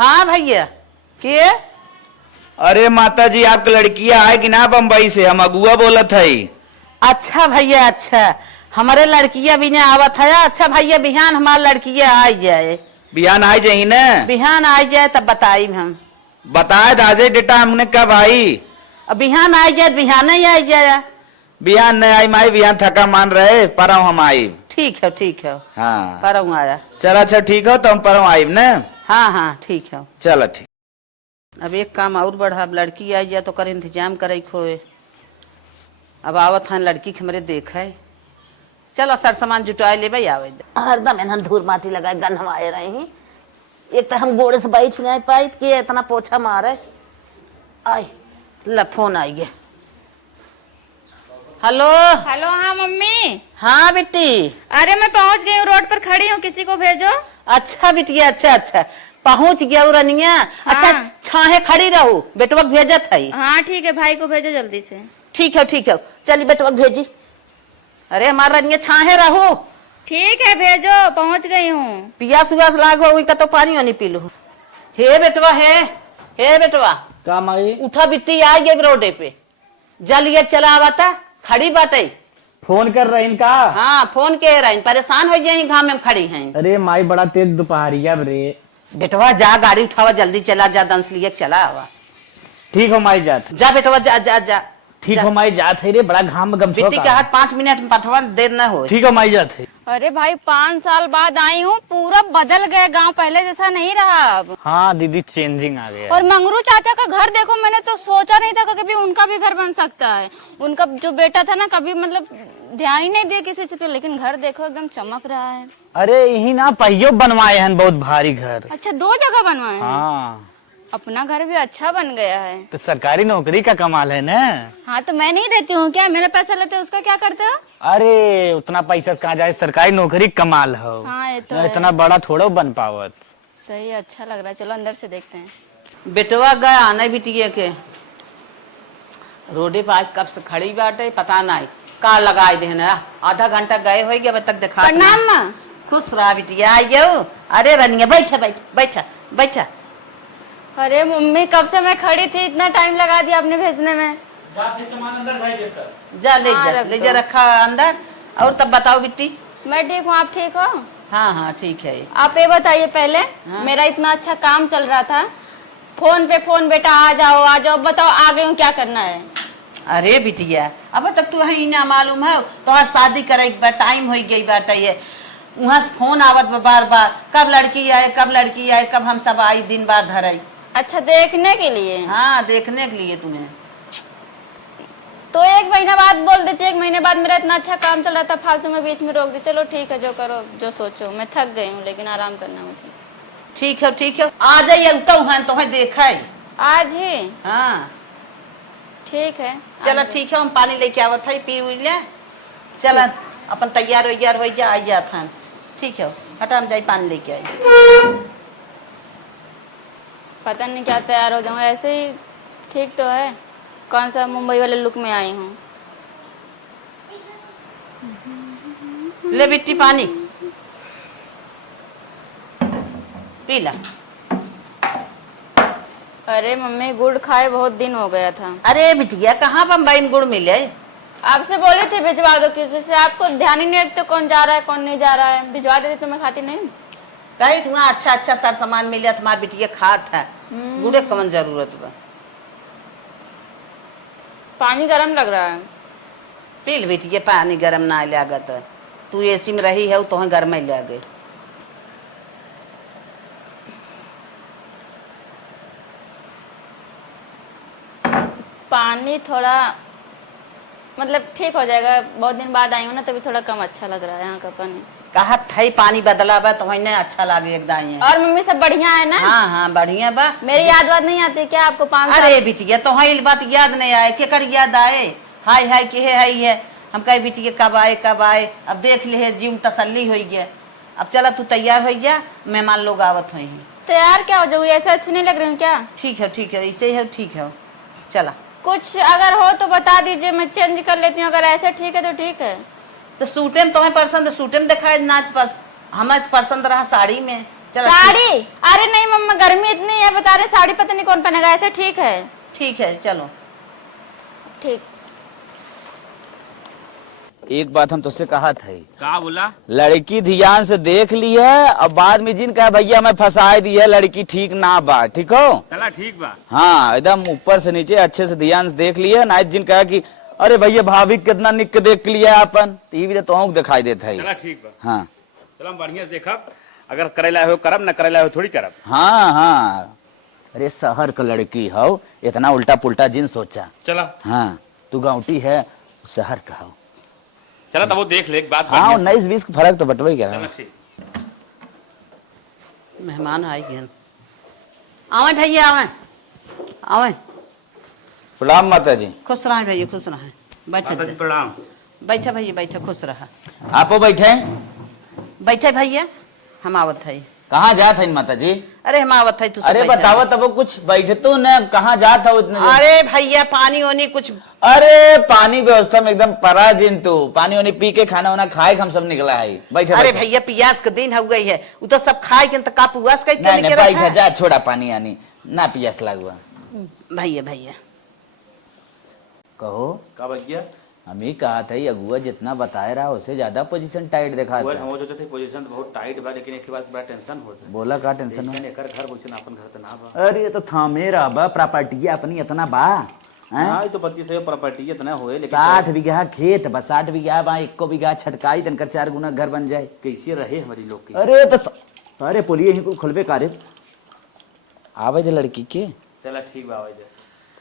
हाँ भैया के। अरे माता जी आपकी लड़कियां आए कि ना बम्बई से? हम अगुआ बोलत है। अच्छा भैया अच्छा, हमारे लड़कियां भी ने आवत है। अच्छा भैया बिहान हमारे लड़कियां आ जाए। बिहान आ जाही न? बिहान आ जाए तब बताई हम। बताए दाजे डेटा हमने कब आई? अब बिहान आ जाए, बिहान ही आ जाए। बिहान नहीं आई माई, बिहान थका मान रहे पर हम आई। ठीक है ठीक है। हाँ पर आया। चल अच्छा ठीक हो तो हम पर आई न। हाँ हाँ ठीक है। चल ठीक। अब एक काम और बढ़ा, अब लड़की आ जाए तो कर इंतजाम करे खोए। अब आवत हैं लड़की के हमरे देख है। चलो सर सामान जुटाए ले भाई आवे। हरदम एनहन धूल माटी लगाए गन हम आए रहे हैं। एक तो हम गोड़े से बैठ गए पाई कि इतना पोछा मारे। आई ला फोन आई गया। Hello hello. हाँ मम्मी। हाँ बेटी। अरे मैं पहुंच गई हूँ, रोड पर खड़ी हूँ, किसी को भेजो। अच्छा बिटिया अच्छा अच्छा पहुंच गया रनिया। हाँ। अच्छा छाहे खड़ी रहू, बेटवा भेजत है। हाँ ठीक है, भाई को भेजो जल्दी से। ठीक है चलिए बेटवा भेजी। अरे हमारा रनिया छाहे रहू। ठीक है भेजो, पहुंच गई हूँ। पियास उयास लाग हो का तो पानी वानी पी लो। हे बेटवा हे बेटवा का माई? उठा बिट्टी आ गए रोडे पे। जल ये चला आवता खड़ी बाटे। फोन कर रही का? हाँ फोन के रही, परेशान हो जाए घाम में खड़ी हैं। अरे माई बड़ा तेज दोपहरिया रे। बेटवा जा गाड़ी उठावा जल्दी चला जा, दंस लिए चला आवा। ठीक हो माई जात। जा बेटवा जा जा जा। ठीक हो माई जात है रे, बड़ा घाम गमछो बिट्टी के हाथ 5 मिनट में पठवा देर न हो। ठीक हो माई जात है। अरे भाई 5 साल बाद आई हूँ, पूरा बदल गए गांव, पहले जैसा नहीं रहा अब। हाँ दीदी चेंजिंग आ गया। और मंगरू चाचा का घर देखो, मैंने तो सोचा नहीं था कि कभी उनका भी घर बन सकता है। उनका जो बेटा था ना, कभी मतलब ध्यान ही नहीं दिया किसी से, लेकिन घर देखो एकदम चमक रहा है। अरे यही ना पहियो बनवाए हैं बहुत भारी घर। अच्छा 2 जगह बनवाए हैं। हाँ अपना घर भी अच्छा बन गया है। तो सरकारी नौकरी का कमाल है ना। हाँ तो मैं नहीं देती हूँ क्या? मेरा पैसा लेते हो उसका क्या करते हो? अरे उतना पैसा कहाँ जाए, सरकारी नौकरी कमाल हो। हाँ ये तो है। इतना बड़ा थोड़ा बन पावत। सही, अच्छा लग रहा है, चलो अंदर से देखते हैं। बेटवा गए आने बिटिया के रोडे पे आज कब से खड़ी बाटे पता नहीं का लगाए देना। आधा घंटा गए हो गया, अब तक देखा। प्रणाम माँ। खुश रहा बिटिया आई गयो। अरे रनिया बैठा बैठा बैठा बैठा। अरे मम्मी कब से मैं खड़ी थी, इतना टाइम लगा दिया आपने भेजने में। सामान अंदर जा ले हाँ, जा रख ले दो। जा रखा अंदर। और तब बताओ बिट्टी। मैं ठीक हूँ, आप ठीक हो? हाँ हाँ ठीक है। आप ये बताइए पहले। हाँ? मेरा इतना अच्छा काम चल रहा था, फोन पे फोन, बेटा आ जाओ, बताओ आ गई हूँ, क्या करना है? अरे बिटिया अब तक तू ही ना मालूम है तो शादी करे टाइम हो गई बाटे ये। वहाँ से फोन आवत बार बार, कब लड़की आए कब लड़की आए, कब हम सब आई दिन बार धराई। अच्छा देखने के लिए? हाँ देखने के लिए तुम्हें। तो 1 महीना बाद बोल देती, 1 महीने बाद मेरा इतना अच्छा काम चल रहा था, फालतू में बीच में रोक दी। चलो ठीक है, जो करो जो सोचो, मैं थक गई हूँ, लेकिन आराम करना मुझे। ठीक है आ जाइए तुम्हें देखा है आज ही? हाँ ठीक है चलो ठीक है, हम पानी लेके आवत है पी उई ले। चल अपन तैयार वैयार हो जा आई जात हैं। ठीक है हटा हम जाई पानी लेके आई। पता नहीं क्या तैयार हो जाऊँ, ऐसे ही ठीक तो है। कौन सा मुंबई वाले लुक में आई हूँ। ले बिट्टी पानी पी ला। अरे मम्मी गुड़ खाए बहुत दिन हो गया था। अरे बिटिया कहाँ बम्बई में गुड़ मिले? आपसे बोली थी भिजवा दो किसी से, आपको ध्यान ही नहीं रखते कौन जा रहा है कौन नहीं जा रहा है। भिजवा देती तो मैं खाती नहीं। कही थी वहाँ अच्छा अच्छा सर सामान मिले, तुम्हारी बिटिया खात है। गुड़े कमन जरूरत बा। पानी गर्म लग रहा है। पी ले बिटिया पानी गर्म ना लागत। तू एसी में रही है तो गर्म ही लगे। पानी थोड़ा मतलब ठीक हो जाएगा, बहुत दिन बाद आई हूँ ना, तभी थोड़ा कम अच्छा लग रहा है यहाँ का पानी। कहा था पानी बदला बा तो अच्छा लागे एकदम। और मम्मी सब बढ़िया है ना? हाँ हाँ बढ़िया बा। मेरी याद वाद नहीं आती क्या आपको? 5 साल? अरे बिटिया तो बात याद नहीं आए, केकर याद आए? हाय हाय के है हम कहे बिटिया कब आए। अब देख ले जीव तसल्ली हो गया। अब चला तू तैयार हो जा, मेहमान लोग आवत हुई। तैयार क्या हो जाऊँ, ऐसे अच्छी नहीं लग रही हूँ क्या? ठीक है इसे है ठीक है। चला कुछ अगर हो तो बता दीजिए, मैं चेंज कर लेती हूँ। अगर ऐसे ठीक है तो ठीक है। तो सूटे में तुम्हें पसंद, सूटे में दिखाए नाच पस हमें पसंद रहा साड़ी में। साड़ी? अरे नहीं मम्मा गर्मी इतनी है, बता रहे साड़ी पता नहीं कौन पहनेगा, ऐसे ठीक है? ठीक है चलो। ठीक। एक बात हम तुझसे कहा था, का बोला? लड़की ध्यान से देख ली है, अब बाद में जिन कहा भैया मैं फंसाए दी है, लड़की ठीक ना बा, ठीक हो? चला ठीक बा। हाँ एकदम ऊपर से नीचे अच्छे से ध्यान से देख लिया ना, जिन कहा कि अरे भैया भाभी कितना निक के देख लिया अपन, टीवी तो दिखाई देता है। चला ठीक बा। हाँ चला हम बढ़िया से देखब, अगर करेला हो करब, न करेला हो थोड़ी करब। हाँ हाँ, अरे शहर का लड़की हो, इतना उल्टा पुल्टा जिन सोचा। चला। हाँ तू गाँवटी है, शहर का हो। चला तब वो देख ले एक बात। हाँ 19-20 का फर्क तो बटवे क्या चला रहा। ठीक। मेहमान आई गए, आवे भैया आवे आवे। प्रणाम माता जी। खुश रहे भैया, खुश रहे। बैठा माता जी प्रणाम। बैठा भैया, बैठा, खुश रहा। आपो बैठे। बैठे भैया, हम आवत है। कहाँ जात है माता जी? अरे हम आवत है तू। अरे बताओ तब कुछ बैठे तो न, कहाँ जात हो इतने? अरे भैया पानी ओनी कुछ। अरे पानी व्यवस्था में एकदम परा जिन तू, पानी वानी पी के खाना वाना खाए हम सब निकला है। बैठे अरे बैठे। भैया पियास का दिन हो गई है, वो तो सब खाए के का पुआस का नहीं नहीं बैठे, जा छोड़ा पानी आनी ना, पियास लागुआ। भैया भैया कहो का भैया? हम ही कहा था अगुआ जितना बताए रहा उससे ज्यादा पोजीशन टाइट देखा वो था। हम सोचते थे पोजीशन तो बहुत टाइट बा, लेकिन एक के बाद बड़ा टेंशन होता। बोला का टेंशन हो? टेंशन एकर घर पोजीशन अपन घर त ना बा। अरे ये तो थामे रहा बा, प्रॉपर्टी अपनी इतना बा। हां तो 25 प्रॉपर्टी इतना होए, लेकिन 60 बीघा खेत बा, 60 बीघा बा, 1 बीघा छटकाई तनकर 4 गुना घर बन जाए। कैसे रहे हमारी लोग की? अरे तो अरे बोलिए ही कुल खुलबे कारे आवे जे लड़की के। चला ठीक बा आवे जा।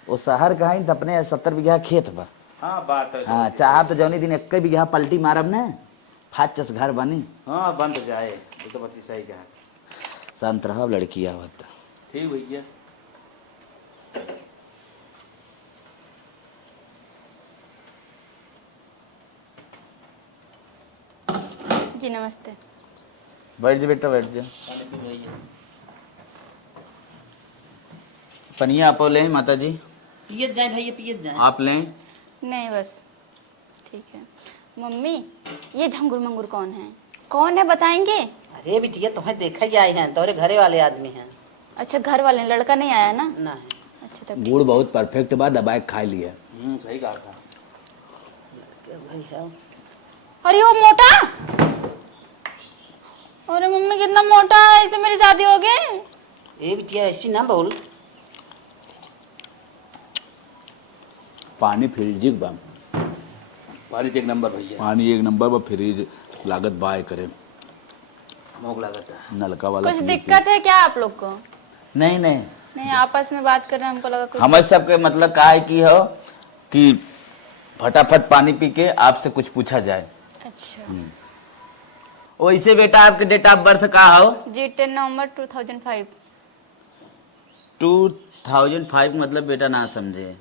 वो शहर का है तो अपने 70 बीघा खेत बा। हां बात है। हाँ चाह तो जौनी दिन 1 बीघा पलटी मारब ना, फाचस घर बनी। हां बन तो जाए, ये तो बच्ची सही कहा। शांत रहा, लड़की आवत। ठीक भैया। जी नमस्ते। बैठ जा बेटा, बैठ जा। पनिया आप ले माता जी? पियत जाए भैया, पियत जाए। आप लें? नहीं बस ठीक है। मम्मी ये झंगुर मंगुर कौन है, कौन है बताएंगे? अरे बिटिया तुम्हें देखा ही आए हैं, तोरे घरे वाले आदमी हैं। अच्छा घर वाले, लड़का नहीं आया ना? ना है। अच्छा तब गुड़ बहुत परफेक्ट बा, दबाए खा लिया। सही कहा था। भैया अरे वो मोटा, अरे मम्मी कितना मोटा है, इससे मेरी शादी हो गई। ए बिटिया ऐसी ना बोल। पानी फ्रिज बा, पानी एक नंबर भैया। पानी 1 नंबर बा, फ्रिज लागत बाय करे, मोग लागत है। नलका वाला। कुछ दिक्कत है क्या आप लोग को? नहीं नहीं, नहीं आपस में बात कर रहे हैं, हमको लगा कुछ। हमें सबके मतलब का है कि हो कि फटाफट पानी पी के आपसे कुछ पूछा जाए। अच्छा वैसे बेटा आपके डेट ऑफ बर्थ का हो? जी 10 नवंबर 2005। 2005 मतलब बेटा ना समझे।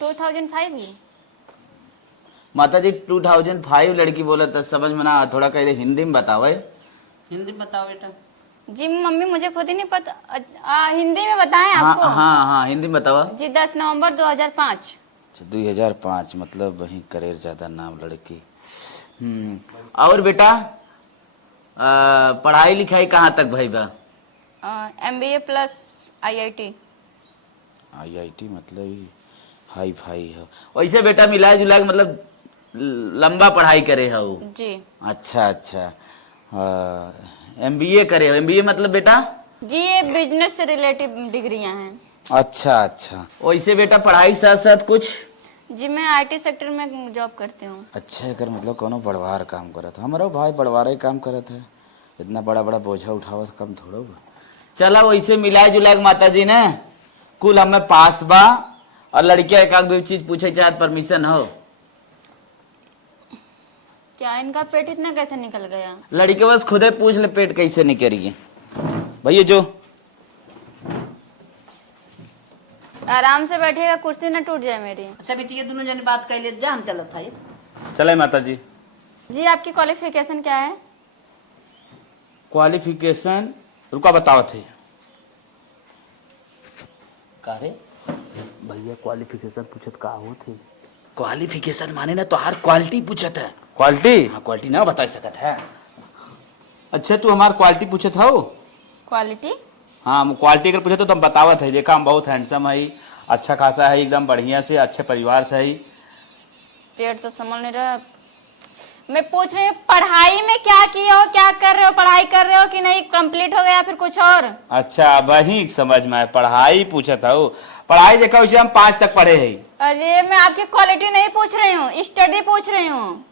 2005 ही। माता जी 2005 लड़की बोला था, समझ में ना, थोड़ा कह दे हिंदी में बताओ। हिंदी में बताओ बेटा। जी मम्मी मुझे खुद ही नहीं पता, हिंदी में बताएं हाँ आपको? हाँ हाँ हिंदी में बताओ। जी 10 नवंबर 2005। अच्छा 2005 मतलब वही करेर ज्यादा नाम लड़की। और बेटा पढ़ाई लिखाई कहाँ तक भाई बा? MBA plus IIT। IIT मतलब हाई फाई है। वैसे बेटा मिला जुला के मतलब लंबा पढ़ाई करे हो? जी। अच्छा अच्छा, MBA करे हो? MBA मतलब बेटा? जी ये बिजनेस से रिलेटिव डिग्रियां हैं। अच्छा अच्छा, वैसे बेटा पढ़ाई साथ साथ कुछ? जी मैं IT सेक्टर में जॉब करती हूँ। अच्छा एकर मतलब कोनो बड़वार काम करत है। हमारो भाई बड़वार ही काम करत है, इतना बड़ा बड़ा बोझा उठावत कम थोड़ो बा। चला वैसे मिलाए जुलाए माता जी ने कुल हमें पास बा, और लड़किया एक आध दो चीज पूछे चाहत, परमिशन हो? क्या इनका पेट इतना कैसे निकल गया? लड़के बस खुदे पूछ ले पेट कैसे निकलिए। भैया जो आराम से बैठेगा, कुर्सी ना टूट जाए मेरी। अच्छा बिटिया दोनों जने बात कर ले, जा हम चलत भाई। चले माता जी। जी आपकी क्वालिफिकेशन क्या है? क्वालिफिकेशन रुका बताओ थे। का रे भैया क्वालिफिकेशन पूछत का हो थे? क्वालिफिकेशन माने ना तो हर क्वालिटी पूछत है। क्वालिटी? हाँ क्वालिटी ना बता सकत है। अच्छा तू हमार क्वालिटी पूछत हो? क्वालिटी? हाँ क्वालिटी अगर पूछे तो हम बतावत है, देखा हम बहुत हैंडसम है, अच्छा खासा है, एकदम बढ़िया से अच्छे परिवार से है। पेट तो संभल नहीं रहा। मैं पूछ रही हूँ पढ़ाई में क्या किए हो, क्या कर रहे हो, पढ़ाई कर रहे हो कि नहीं, कंप्लीट हो गया फिर कुछ और? अच्छा वही समझ में आए, पढ़ाई पूछा था। पढ़ाई देखा वैसे हम 5 तक पढ़े हैं। अरे मैं आपकी क्वालिटी नहीं पूछ रही हूँ, स्टडी पूछ रही हूँ।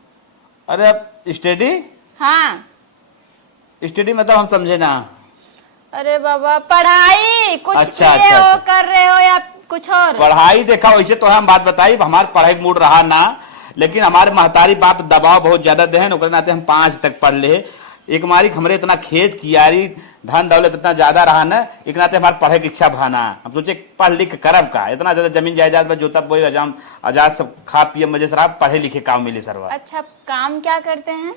अरे स्टडी? हाँ स्टडी मतलब हम समझे ना। अरे बाबा पढ़ाई कुछ अच्छा, किए अच्छा, हो, अच्छा। कर रहे हो या कुछ और? पढ़ाई देखा वैसे तो हम बात बताई, हमारे पढ़ाई मूड रहा ना, लेकिन हमारे महतारी बाप दबाव बहुत ज्यादा दे हैं, नाते हम 5 तक पढ़ ले। एक हमारी हमरे इतना खेत कियारी धन दौलत इतना ज्यादा रहा ना, एक नाते हमारे पढ़े की इच्छा भाना, हम सोचे पढ़ लिख करब का, इतना ज्यादा जमीन जायदाद में जोता बोई अजाम आजाद सब खा पिए मजे से पढ़े लिखे काम मिले सरवा। अच्छा काम क्या करते हैं?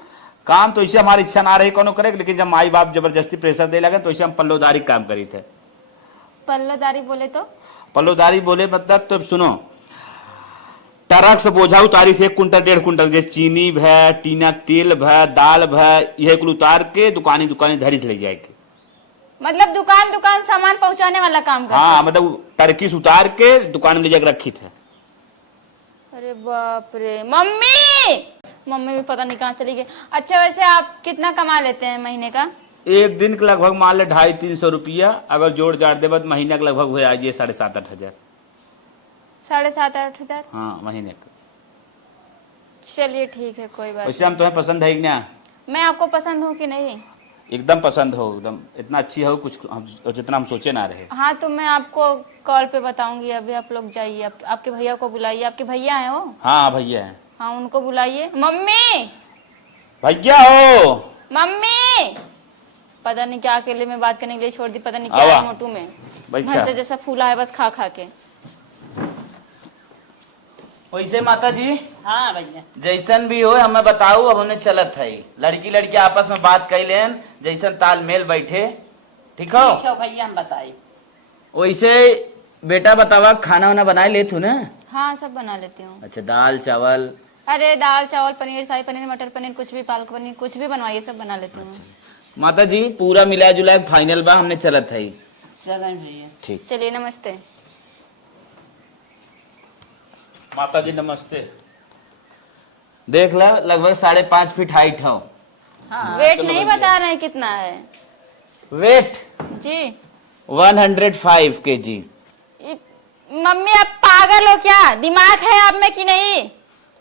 काम तो इसे हमारी इच्छा ना रही कोनो करे, लेकिन जब माई बाप जबरदस्ती प्रेशर दे लगे तो इसे हम पल्लोदारी काम करी थे। पल्लोदारी बोले तो? पल्लोदारी बोले मतलब तो सुनो, ट्रक से बोझा उतारी थे 1 कुंटल 1.5 कुंटल, जैसे चीनी भै, टीना तेल भै, दाल भै, यह कुल उतार के दुकानी दुकानी धरी ले जाएगी। मतलब दुकान दुकान सामान पहुंचाने वाला काम करते हाँ हैं? मतलब टर्की से उतार के दुकान में ले जाकर रखी थे। अरे बाप रे, मम्मी मम्मी भी पता नहीं कहाँ चली गई। अच्छा वैसे आप कितना कमा लेते हैं महीने का? एक दिन के लगभग मान ले 250-300 रुपया, अगर जोड़ जाड़ दे तो महीने के लगभग हो जाए 7,500-8 हजार। 7,500-8 हजार? हाँ महीने का। चलिए ठीक है, कोई बात वैसे हम तुम्हें पसंद है क्या? नहीं। मैं आपको पसंद हूँ कि नहीं? एकदम पसंद हो, एकदम इतना अच्छी हो कुछ जितना हम सोचे ना रहे। हाँ तो मैं आपको कॉल पे बताऊंगी। अभी आप लोग जाइए, आपके भैया को बुलाइए। आपके भैया हैं वो? हाँ भैया है। हाँ उनको बुलाइए। मम्मी भैया हो। मम्मी, पता नहीं क्या अकेले में बात करने के लिए छोड़ दी, पता नहीं क्या है मोटू में, भैंस जैसा फूला है बस खा खा के। वैसे माता जी हाँ भैया। जैसन भी हो हमें बताऊ, अब हमने चलत है, लड़की लड़की आपस में बात कर लेन, जैसन तालमेल बैठे, ठीक हो? ठीक है भैया, हम बताई। वैसे बेटा बतावा, खाना वाना बनाए ले तू ना? हाँ सब बना लेती हूँ। अच्छा दाल चावल? अरे दाल चावल पनीर शाही पनीर मटर पनीर कुछ भी, पालक पनीर कुछ भी बनवाइए, सब बना लेती हूँ। माता जी पूरा मिला जुला फाइनल बा, हमने चलत है। चलें भैया। ठीक। चलिए नमस्ते। माता जी नमस्ते। देख ला लगभग 5.5 फीट हाइट हो। हाँ वेट नहीं बता रहे हैं कितना है? वेट जी 105 kg। मम्मी आप पागल हो क्या? दिमाग है आप में कि नहीं?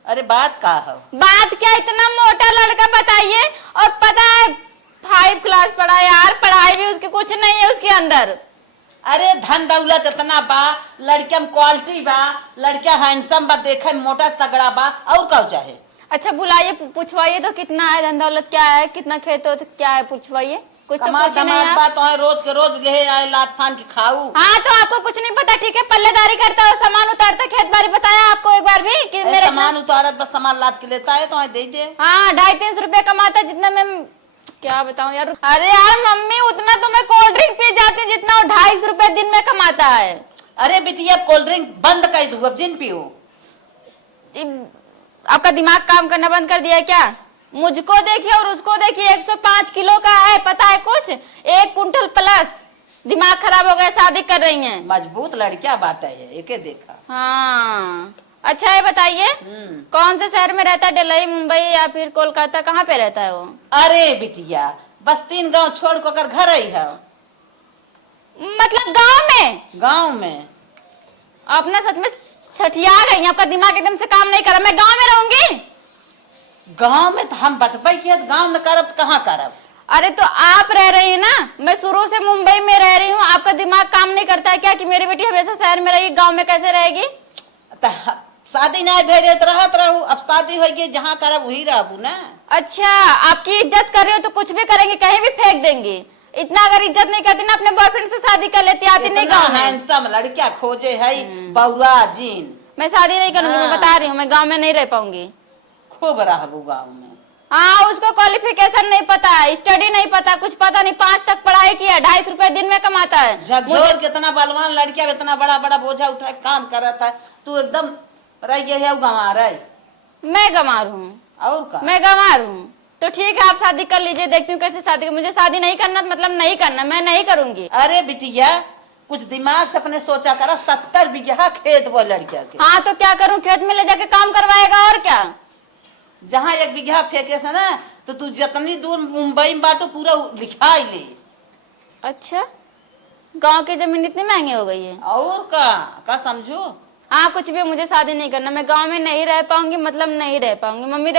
अरे बात का हो? बात क्या, इतना मोटा लड़का बताइए, और पता है 5 क्लास पढ़ा है यार, पढ़ाई भी उसकी कुछ नहीं है उसके अंदर। अरे धन दौलत इतना बा, लड़किया में क्वालिटी बा, लड़किया हैंडसम बा, देखे में मोटा तगड़ा बा, और क्या चाहे? अच्छा बुलाइए, पूछवाइए तो कितना है, धन दौलत क्या है, कितना खेत हो, क्या है, पूछवाइए। कुछ तो पूछे नहीं आप। बात तो रोज के रोज ले आए लात फान की खाऊ। हाँ तो आपको कुछ नहीं पता, ठीक है? पल्लेदारी करता हो, सामान उतारता, खेत बाड़ी बताया आपको एक बार भी कि मेरे सामान उतारत बस सामान लाद के लेता है तो दे दे। हाँ 250-300 रुपया कमाता है, जितना मैं क्या बताऊं यार। अरे यार मम्मी, उतना तो मैं कोल्ड ड्रिंक पी जाती हूँ जितना वो 250 रुपया दिन में कमाता है। अरे बिटिया कोल्ड ड्रिंक बंद कर दू, अब जिन पियो। आपका दिमाग काम करना बंद कर दिया है क्या? मुझको देखिए और उसको देखिए, 105 किलो का है, पता है कुछ? 1 कुंटल प्लस। दिमाग खराब हो गया, शादी कर रही हैं। मजबूत लड़कियां बात है, एके देखा। हाँ अच्छा है, बताइए कौन से शहर में रहता है? दिल्ली, मुंबई या फिर कोलकाता, कहाँ पे रहता है वो? अरे बिटिया बस 3 गांव छोड़ कर घर आई है। मतलब गांव में? गांव में? आप ना सच में सठिया गई, आपका दिमाग एकदम से काम नहीं कर रहा। मैं गांव में रहूंगी? गांव में तो हम बटपाई किया, गांव में करब तो कहाँ करब? अरे तो आप रह रही है ना, मैं शुरू से मुंबई में रह रही हूँ, आपका दिमाग काम नहीं करता है क्या कि मेरी बेटी हमेशा शहर में रहेगी, गांव में कैसे रहेगी? शादी नहीं भेजे तो रहत रहू, अब शादी हो गई, जहाँ करब वही रहबू ना। अच्छा आपकी इज्जत कर रही हो तो कुछ भी करेंगे, कहीं भी फेंक देंगे। इतना अगर इज्जत नहीं करती ना, अपने बॉयफ्रेंड से शादी कर लेती, आती नहीं गाँव में। हैंडसम लड़कियां खोजे है, बउआ जीन। मैं शादी नहीं करूंगी, मैं बता रही हूँ, मैं गाँव में नहीं रह पाऊंगी। खूब रहबू गाँव में। हाँ उसको क्वालिफिकेशन नहीं पता है, स्टडी नहीं पता, कुछ पता नहीं, 5 तक पढ़ाई किया, 250 रुपया दिन में कमाता है। झकझोर कितना बलवान लड़कियां इतना बड़ा बड़ा बोझा उठा के काम करता है, तू एकदम रह गया है गंवार है। मैं गंवार हूँ? और का? मैं गंवार हूँ तो ठीक है, आप शादी कर लीजिए, देखती हूँ कैसे शादी। मुझे शादी नहीं करना मतलब नहीं करना, मैं नहीं करूंगी। अरे बिटिया कुछ दिमाग से अपने सोचा करा, 70 बीघा खेत वो लड़किया के। हाँ तो क्या करूँ, खेत में ले जाके काम करवाएगा और क्या। जहाँ 1 बीघा फेंके से ना तो तू जितनी दूर मुंबई में बाटो पूरा लिखा ले। अच्छा, गांव की जमीन इतनी महंगी हो गई है। और का समझो। हाँ कुछ भी, मुझे शादी नहीं करना, मैं गांव में नहीं रह पाऊंगी, मतलब नहीं रह पाऊंगी। मम्मी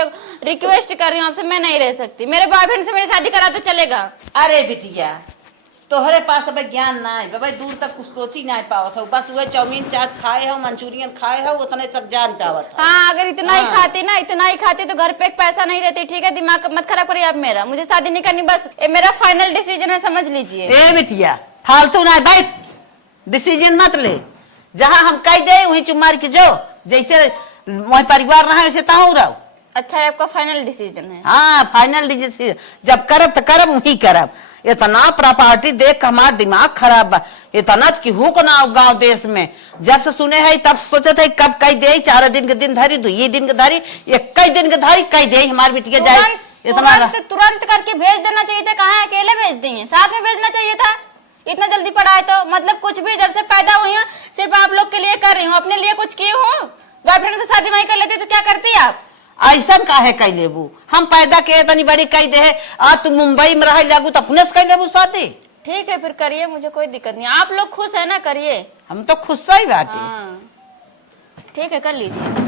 रिक्वेस्ट कर रही हूँ आपसे, मैं नहीं रह सकती। मेरे बॉयफ्रेंड से मेरी शादी करा तो चलेगा। अरे बिटिया तोहरे पास अब ज्ञान ना है भाई, दूर तक कुछ सोची ना पावत हो, बस वह चाउमीन चाट खाए हो, मंचूरियन खाए हो, उतने तक जान पावत हो। हाँ अगर इतना ही खाती ना, इतना ही खाती तो घर पे एक पैसा नहीं रहती। ठीक है, दिमाग मत खराब करिए आप मेरा, मुझे शादी नहीं करनी, बस ये मेरा फाइनल डिसीजन है, समझ लीजिए। ए बिटिया फालतू ना बैठ, डिसीजन मत ले। जहाँ हम कह दे वहीं चुप मार के जाओ, जैसे वही परिवार रहा वैसे ताऊ रहो। अच्छा है, आपका फाइनल डिसीजन है। हाँ फाइनल डिसीजन, जब करब तो करब वही करब। इतना प्रॉपर्टी देख के हमारा दिमाग खराब बा, इतना कि हो को ना गाँव देश में। जब से सुने है तब सोचे थे कब कह दे, 4 दिन के दिन धरी, 2 दिन के धरी, 1 दिन के धरी कह दे हमारी बिटिया जाए। तुरंत करके भेज देना चाहिए था, कहाँ अकेले भेज दिए, साथ में भेजना चाहिए था। इतना जल्दी पढ़ाए तो मतलब कुछ भी, जब से पैदा हुई हूँ सिर्फ आप लोग के लिए कर रही हूँ, अपने लिए कुछ की हूँ। बॉयफ्रेंड से शादी वही कर लेती तो क्या करती आप। ऐसा काहे कह लेबू, हम पैदा के तनी बड़ी कह दे आ तू मुंबई में रह लागू तो अपने से कह लेबू शादी। ठीक है फिर करिए, मुझे कोई दिक्कत नहीं, आप लोग खुश है ना, करिए। हम तो खुश ही बाटे। हाँ ठीक है कर लीजिए।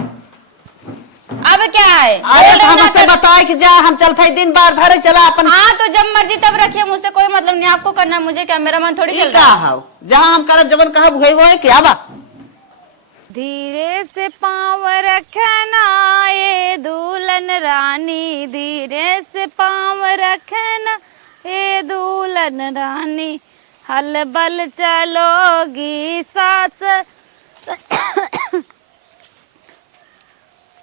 अब क्या है, अरे तो हमसे बताए कि जा हम चलते दिन बार धरे चला अपन। हाँ तो जब मर्जी तब रखिए, मुझसे कोई मतलब नहीं, आपको करना है, मुझे क्या, मेरा मन थोड़ी चल रहा है। जहाँ हम करब जबन कहा वही वो है क्या बा। धीरे से पाँव रखना ये दुल्हन रानी, धीरे से पाँव रखना ये दुल्हन रानी, हल बल चलोगी सास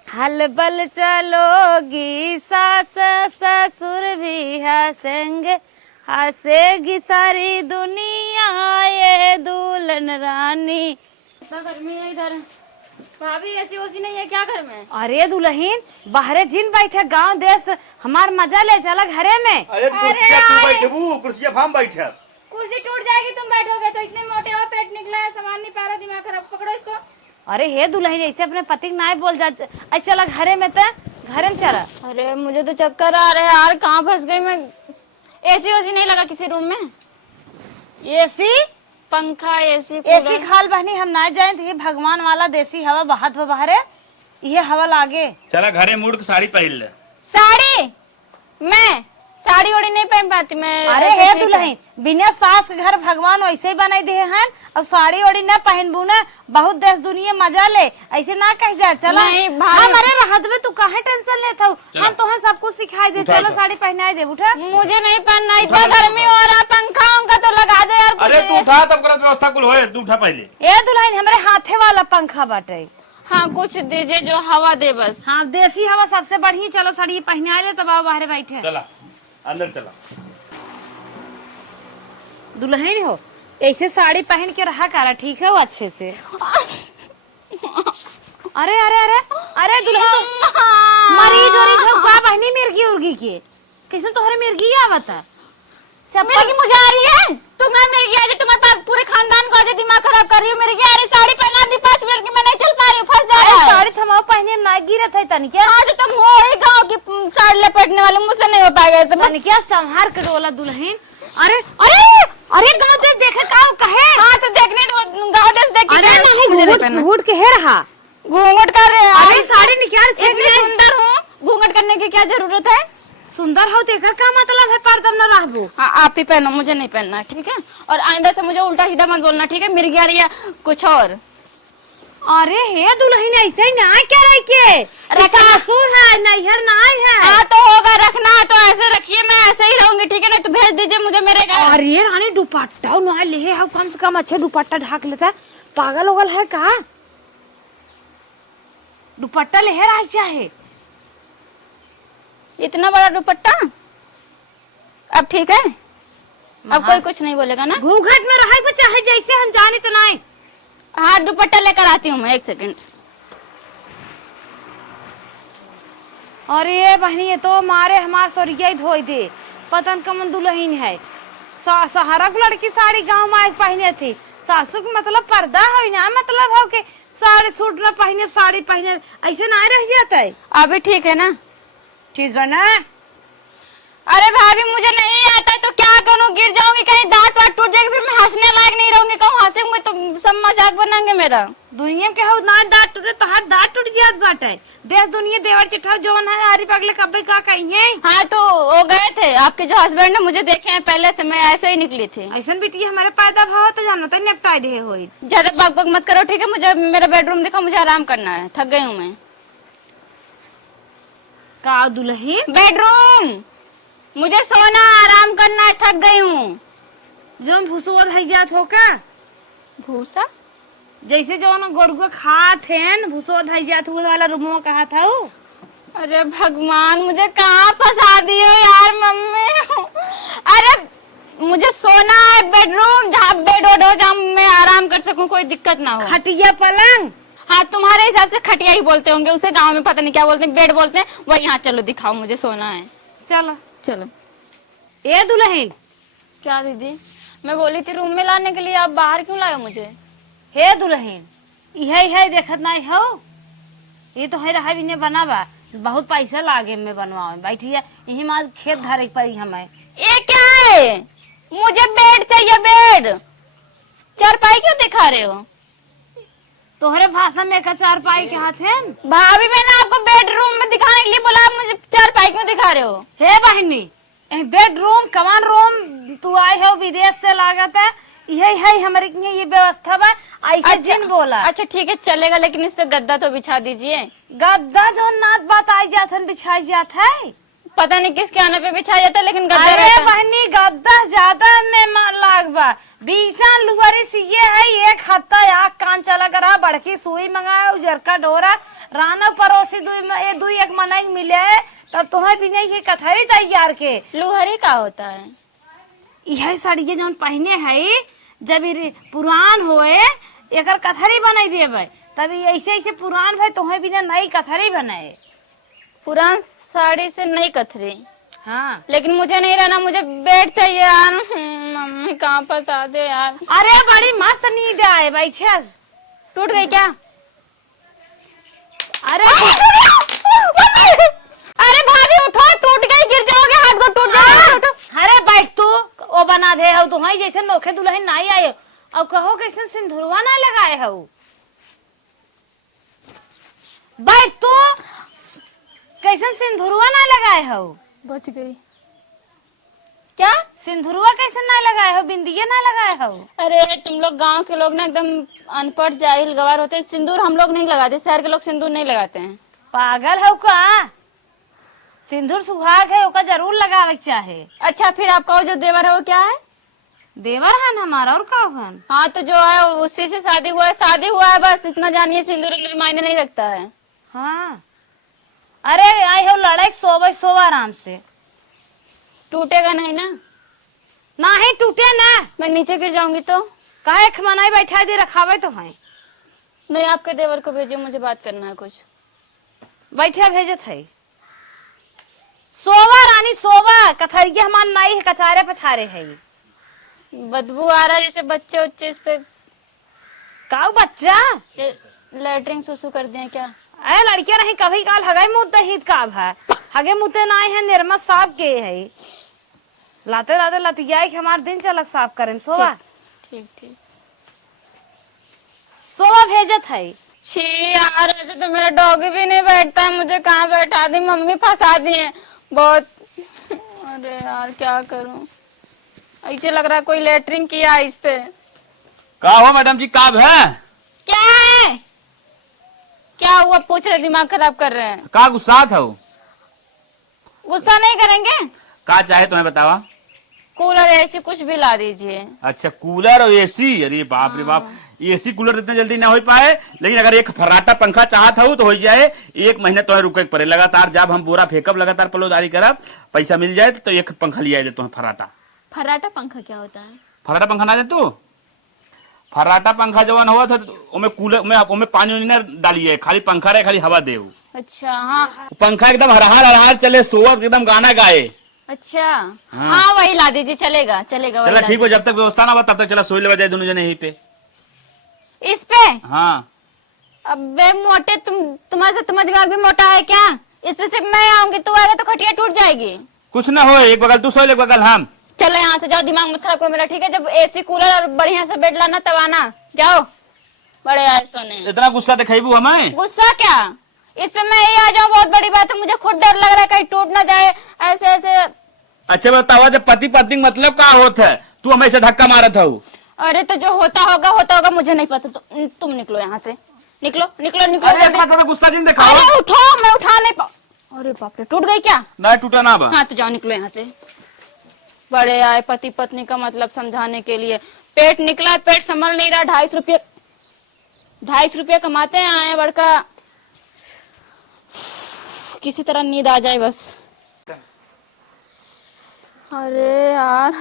हल बल चलोगी सास, ससुर भी हंसेंगे, हंसेगी सारी दुनिया ये दुल्हन रानी। इतना गर्मी है इधर, भाभी ऐसी वैसी नहीं है क्या घर में। अरे दुल्हन बाहरे जिन बैठे, गांव देश हमार मजा ले चला घरे में। अरे कुर्सिया तू बैठबू, कुर्सिया हम बैठे। कुर्सी टूट जाएगी तुम बैठोगे तो, इतने मोटे हो, पेट निकला है, सामान नहीं पा रहा, दिमाग खराब, पकड़ो इसको। अरे हे दुल्हन ऐसे अपने पति ना बोल जा, चला घरे में तो घरे में चला। अरे मुझे तो चक्कर आ रहा है यार, कहाँ फंस गई मैं। एसी वैसी नहीं लगा किसी रूम में, एसी पंखा एसी एसी खाल बहनी हम ना जाए थे, भगवान वाला देसी हवा बहात बाहरे, ये हवा लागे। चला घरे मुड़ के साड़ी पहन ले। साड़ी, मैं साड़ी ओड़ी नहीं पहन पाती मैं। अरे हे दुल्हन बिना सास के घर भगवान वैसे ही बनाई दे हैं, अब साड़ी ओड़ी न पहनबू ना, बहुत देश दुनिया मजा ले, ऐसे ना कह जा। चला हमारे राहत में तू काहे टेंशन लेता हूँ, हम तुम्हें सब कुछ सिखाई देते। चलो साड़ी पहनाई दे। उठा, मुझे नहीं पहनना, इतना गर्मी हो रहा, पंखा उनका तो लगा दो यार। अरे तू उठा, तब करत व्यवस्था कुल होए, तू उठा पहले। ए दुल्हन हमारे हाथे वाला पंखा बाटे। हाँ कुछ दीजिए जो हवा दे बस। हाँ देसी हवा सबसे बढ़िया। चलो साड़ी पहना ले तब बाहर बैठे। चला अंदर चला। दुल्हन हो ऐसे साड़ी पहन के रहा करा, ठीक है वो अच्छे से। अरे अरे अरे अरे दुल्हन मरीज हो रही का बहनी मिर्गी उर्गी के, कैसे तोहरे मिर्गी आवत है। चप्पल की मुझे आ रही है, तुम्हें मिर्गी आ रही, तुम्हारे पास पूरे खानदान को आज दिमाग खराब कर रही हो। मिर्गी आ रही, साड़ी पहना दी 5 मिनट की, मैं नहीं चल पा रही हूँ, फंस जा रहा है। साड़ी थमाओ पहने ना गिरत है तनिक। हाँ तो तुम हो ही गाँव की साड़ी लपेटने वाले, मुझसे नहीं हो पाएगा ऐसे। तनिक संहार कर बोला दुल्हन। अरे अरे अरे गाँव देश देखे का कहे। हाँ तो देखने गाँव देश देख के घूट के है रहा, घूंघट कर रहे हैं। अरे साड़ी निकाल, इतनी सुंदर हूँ, घूंघट करने की क्या जरूरत है। सुंदर हो देखा का मतलब है, पर न रहबो। हाँ आप ही पहनो, मुझे नहीं पहनना, ठीक है। और आइंदा से मुझे उल्टा सीधा मत बोलना, ठीक है। मिर्गी आ रही है कुछ और। अरे हे दुल्हन ऐसे ही ना क्या रह के, ससुर है नैहर ना है। हाँ तो होगा, रखना है तो ऐसे रखिए, मैं ऐसे ही रहूंगी, ठीक है। नहीं तो भेज दीजिए मुझे मेरे घर। अरे रानी दुपट्टा ना ले आओ, कम से कम अच्छा दुपट्टा ढक लेता है। पागल होगल है का, दुपट्टा ले रहा चाहे। इतना बड़ा दुपट्टा, अब ठीक है, अब कोई कुछ नहीं बोलेगा ना। घूंघट में रहे को चाहे जैसे हम जाने तो नहीं। हाँ दुपट्टा लेकर आती हूँ मैं, 1 सेकंड। और ये बहनी ये तो मारे हमार सोरिया ही धोई दे, पतन कमन दुल्हन है। सहारा को लड़की साड़ी गाँव में पहने थी, सासू के मतलब पर्दा है ना, मतलब हो के साड़ी सूट न पहने साड़ी पहने ऐसे ना रह जाता है। अभी ठीक है ना? ठीक है ना? अरे भाभी मुझे नहीं आता तो क्या करूं, गिर जाऊंगी कहीं, दांत वाट टूट जाएगी, फिर मैं हंसने लायक नहीं रहूंगी, कहूं हंसेंगे तो सब मजाक बनाएंगे मेरा। दुनिया के हो ना दांत टूटे तो हाथ दांत टूट जात बाटे। देश दुनिया देवर चिट्ठा जोन है आरी पगले कब्बे का कहिए। हाँ तो वो गए थे आपके जो हस्बैंड ने, मुझे देखे हैं पहले से, मैं ऐसे ही निकली थी। ऐसा बेटी हमारे पैदा भाव तो जानो तो निपटाई दे होई। ज्यादा बक बक मत करो ठीक है, मुझे मेरा बेडरूम दिखा, मुझे आराम करना है, थक गई हूँ मैं। का दुल्हन? बेडरूम, मुझे सोना आराम करना है, थक गई हूँ। जो भूसोर है जात हो का? भूसा जैसे जो ना गोरुआ खात हैं भूसोर है जात हुए वाला रूमो कहा था वो। अरे भगवान मुझे कहाँ फंसा दियो यार मम्मी। अरे मुझे सोना है, बेडरूम जहाँ बेड हो जहाँ मैं आराम कर सकूं, कोई दिक्कत ना हो। खटिया पलंग? हाँ तुम्हारे हिसाब से खटिया ही बोलते होंगे, उसे गांव में पता नहीं क्या बोलते हैं, बेड बोलते हैं। वही यहाँ चलो दिखाओ, मुझे सोना है। चलो चलो। ए दुल्हन। क्या दीदी? मैं बोली थी रूम में लाने के लिए, आप बाहर क्यों लाए मुझे? हे दुल्हन यही देखत नहीं हो, ये तो है रहा भी ने बनावा, बहुत पैसा लागे में बनवावे। बैठिए यही माज खेत धारे पड़ी हमें। ये क्या है? मुझे बेड चाहिए, बेड। चारपाई क्यों दिखा रहे हो? तोहरे भाषा में का चारपाई के हाथ है? भाभी मैंने आपको बेडरूम में दिखाने के लिए बोला, आप मुझे चारपाई क्यों दिखा रहे हो? हे बहनी बेडरूम कमान रूम तू आई हो विदेश से लागत है, यही है हमारे ये व्यवस्था बा। ऐसे जिन बोला। अच्छा ठीक है चलेगा, लेकिन इस पे गद्दा तो बिछा दीजिए। गद्दा जो नात बात आई जात है बिछाई जात है, पता नहीं किसके आने पे बिछाया जाता है, लेकिन गद्दा अरे रहता है। बहनी गद्दा ज्यादा में लागबा, बीसा लुअरी सीए है, एक हफ्ता या कान चला करा, बड़की सुई मंगाए, उजरका डोरा राना पड़ोसी दू एक मनाई मिले तब तुम्हें भी नहीं कथरी तैयार के। लुहरी का होता है? यह साड़ी जो पहने है जब पुरान होए एकर कथरी बनाई देवे, तभी ऐसे ऐसे पुरान भाई तुम्हें बिना नई कथरी बनाए। पुरान साड़ी से नई कथरी? हाँ लेकिन मुझे नहीं रहना, मुझे बेड चाहिए यार। मम्मी कहाँ फंसा दे यार। अरे बड़ी मस्त नींद आए बैठे। टूट गई क्या? अरे अरे भाभी उठो, टूट गई, गिर जाओगे, हाथ को टूट जाएगा। उठो। अरे बैठ तू, वो बना दे हो तुम्हारी जैसे नोखे दुल्हन नहीं आए और कहो कैसे सिंदूरवा ना लगाए हो। बैठ तू, कैसे सिंदूरवा ना लगाए हो। बच गई क्या? सिंदूरवा कैसे ना लगाए हो, बिंदिया ना लगाए हो। अरे तुम लोग गांव के लोग ना एकदम अनपढ़ जाहिल गवार होते हैं, सिंदूर हम लोग नहीं लगाते, शहर के लोग सिंदूर नहीं लगाते हैं। पागल हो का? सिंदूर सुहाग है, ओका जरूर लगावे के चाहे। अच्छा फिर आपका वो जो देवर है वो क्या है? देवर है हमारा, और का हन? हाँ तो जो है उसी से शादी हुआ है, शादी हुआ है बस इतना जानिए, सिंदूर इंदूर मायने नहीं रखता है। हाँ अरे आई हो लड़ाई सोवा आराम से, टूटेगा नहीं ना? ना ही टूटे ना। मैं नीचे गिर जाऊंगी तो? काहे खमनाई बैठा दे रखावे तो है। नहीं आपके देवर को भेजिए, मुझे बात करना है कुछ। बैठा भेजत है। सोवा रानी सोवा, कथरिया हमार नाई है, कचारे पछारे है। बदबू आ रहा है जैसे बच्चे उच्चे इस पे। काऊ बच्चा लेटरिन सुसु कर दिए क्या? अरे लड़कियां नहीं कभी काल हगाई मुद्दे हित का है, हगे मुते नाई है, निर्मत साहब के है, लाते लाते लतियाई के हमार दिन चलक साफ करें। सोवा ठीक ठीक। सोवा भेजत है। छी यार ऐसे तो मेरा डॉगी भी नहीं बैठता है, मुझे कहाँ बैठा दी, मम्मी फंसा दी है बहुत। अरे यार क्या करूं, ऐसे लग रहा है कोई लेटरिन किया है इस पे। का हो मैडम जी, काब है? क्या है? क्या हुआ पूछ रहे, दिमाग खराब कर रहे हैं। का गुस्सा था? गुस्सा नहीं करेंगे। का चाहे तुम्हें बतावा? कूलर एसी कुछ भी ला दीजिए। अच्छा कूलर और एसी? अरे बाप रे बाप, एसी कूलर इतना जल्दी ना हो पाए, लेकिन अगर एक फर्राटा पंखा चाहत हो तो हो जाए। एक महीने तो रुके पड़े, लगातार जब हम बोरा फेंकब, लगातार पलोदारी करब, पैसा मिल जाए तो एक पंखा लिया दे तुम्हें फर्राटा। फर्राटा पंखा क्या होता है? फर्राटा पंखा ना दे तू? फर्राटा पंखा जवन हुआ था उमे कूलर में पानी ना डालिए, खाली पंखा रहे, खाली हवा दे। अच्छा हाँ पंखा एकदम हरहार हरहार चले, सोवत एकदम गाना गाए। अच्छा हाँ वही ला दीजिए, चलेगा चलेगा वही चला ला ठीक हो, जब तक व्यवस्था ना हो तब तक चला सोई ले जाए दोनों जने यहीं पे। दीजिए। इस पे हाँ अबे मोटे, तुम्हारा दिमाग भी मोटा है क्या? इस पे सिर्फ मैं आऊंगी, तू आएगा तो खटिया टूट जाएगी। कुछ ना हो, एक बगल तू सोई, एक बगल हम। चलो यहाँ से जाओ, दिमाग मत खराब करो मेरा, ठीक है? जब एसी कूलर और बढ़िया से बेड लाना तब आना, जाओ। बड़े आए सोने। इतना गुस्सा दिखाईबू हमें? गुस्सा क्या, इस पे मैं ही आ जाऊँ बहुत बड़ी बात है, मुझे खुद डर लग रहा है कहीं टूट ना जाए ऐसे ऐसे। अच्छा बतावा, जब पति पत्नी मतलब क्या होता है? तू हमें से धक्का मारा था। अरे तो जो होता होगा मुझे नहीं पता, तुम निकलो यहाँ से, निकलो निकलो निकलो अरे जल्दी। थोड़ा गुस्सा जिन दिखाओ। अरे उठो, मैं उठा नहीं पा। अरे बाप रे, टूट गई क्या? नहीं टूटा ना बा। हाँ तो जाओ, निकलो यहाँ से। बड़े आए पति पत्नी का मतलब समझाने के लिए। पेट निकला, पेट संभल नहीं रहा, 250 रुपये कमाते हैं, आए बड़का किसी तरह नींद आ जाए बस। अरे यार